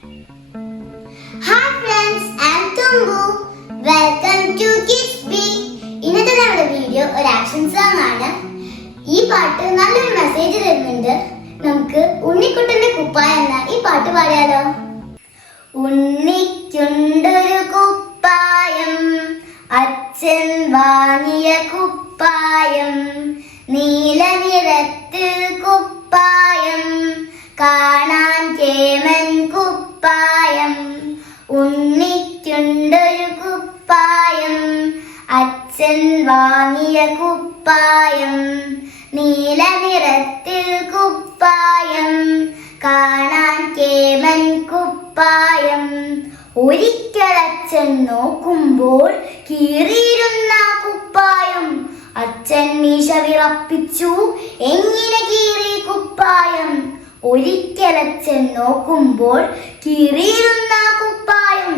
Hi friends, I'm Tumbu. Welcome to Kids Bee. ഇന്നത്തെ നമ്മുടെ video ഒരു ആക്ഷൻ സോങ് ആണ്. ഈ പാട്ട് നല്ലൊരു മെസ്സേജ് തരുന്നുണ്ട്. നമുക്ക് ഉണ്ണിക്കുട്ടന്റെ കുപ്പായ എന്ന ഈ പാട്ട് പാടിയാലോ? ഉണ്ണിക്കുണ്ടൊരു കുപ്പായം, അച്ഛൻ വാങ്ങിയ കുപ്പായം, നീല നിറത്തിൽ കുപ്പായം, കാണാൻ കേമൻ കുപ്പായം. ഉണ്ണിക്കുണ്ടൊരു കുപ്പായം, അച്ഛൻ വാങ്ങിയ കുപ്പായം, നീല നിറത്തിൽ കുപ്പായം, കാണാൻ കേമൻ കുപ്പായം. ഒരിക്കലച്ഛൻ നോക്കുമ്പോൾ കീറിയിരുന്ന കുപ്പായം, അച്ഛൻ മീശ വിറപ്പിച്ചു, എങ്ങനെ കീറി കുപ്പായം. ഒരിക്കലച്ഛൻ നോക്കുമ്പോൾ കീറിയിരുന്ന കുപ്പായം,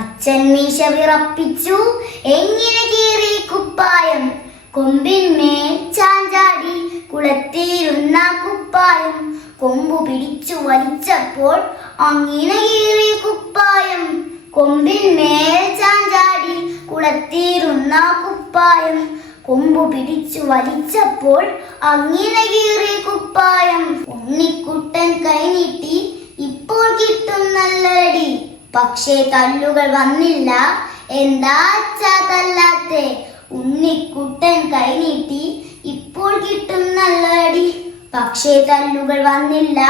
അച്ഛൻ മീശ വിറപ്പിച്ചു, എങ്ങനെ കീറി കുപ്പായം. കൊമ്പിന്മേൽ ചാഞ്ചാടി കുളത്തിയിരുന്ന കുപ്പായം, കൊമ്പു പിടിച്ചു വലിച്ചപ്പോൾ അങ്ങനെ കീറി കുപ്പായം. കൊമ്പിന്മേൽ ചാഞ്ചാടി കുളത്തിയിരുന്ന കുപ്പായം, കൊമ്പു പിടിച്ചു വലിച്ചപ്പോൾ അങ്ങനെ കീറി കുപ്പായം. ഉണ്ണിക്കുട്ടൻ കൈനീട്ടി, ഇപ്പോൾ കിട്ടും നല്ലടി, പക്ഷേ തല്ലുകൾ വന്നില്ല, എന്താ അച്ഛാ തല്ലാത്തെ. ഉണ്ണിക്കുട്ടൻ കൈനീട്ടി, ഇപ്പോൾ കിട്ടും നല്ലടി, പക്ഷേ തല്ലുകൾ വന്നില്ല,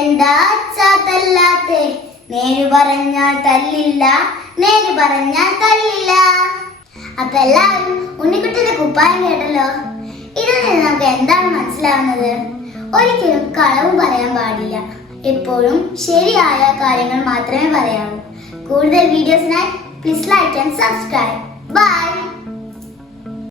എന്താ അച്ഛാ തല്ലാത്തെ. നേര് പറഞ്ഞാൽ തല്ലില്ല, നേര് പറഞ്ഞാൽ തല്ലില്ല. അപ്പൊ എല്ലാവരും ഉണ്ണിക്കുട്ടന്റെ കുപ്പായം കേട്ടല്ലോ. ഇതിൽ നിന്ന് നമുക്ക് എന്താണ് മനസ്സിലാവുന്നത്? ഒരിക്കലും കളവ് പറയാൻ പാടില്ല. എപ്പോഴും ശരിയായ കാര്യങ്ങൾ മാത്രമേ പറയാവൂ. കൂടുതൽ വീഡിയോസിനായി please like and subscribe. By.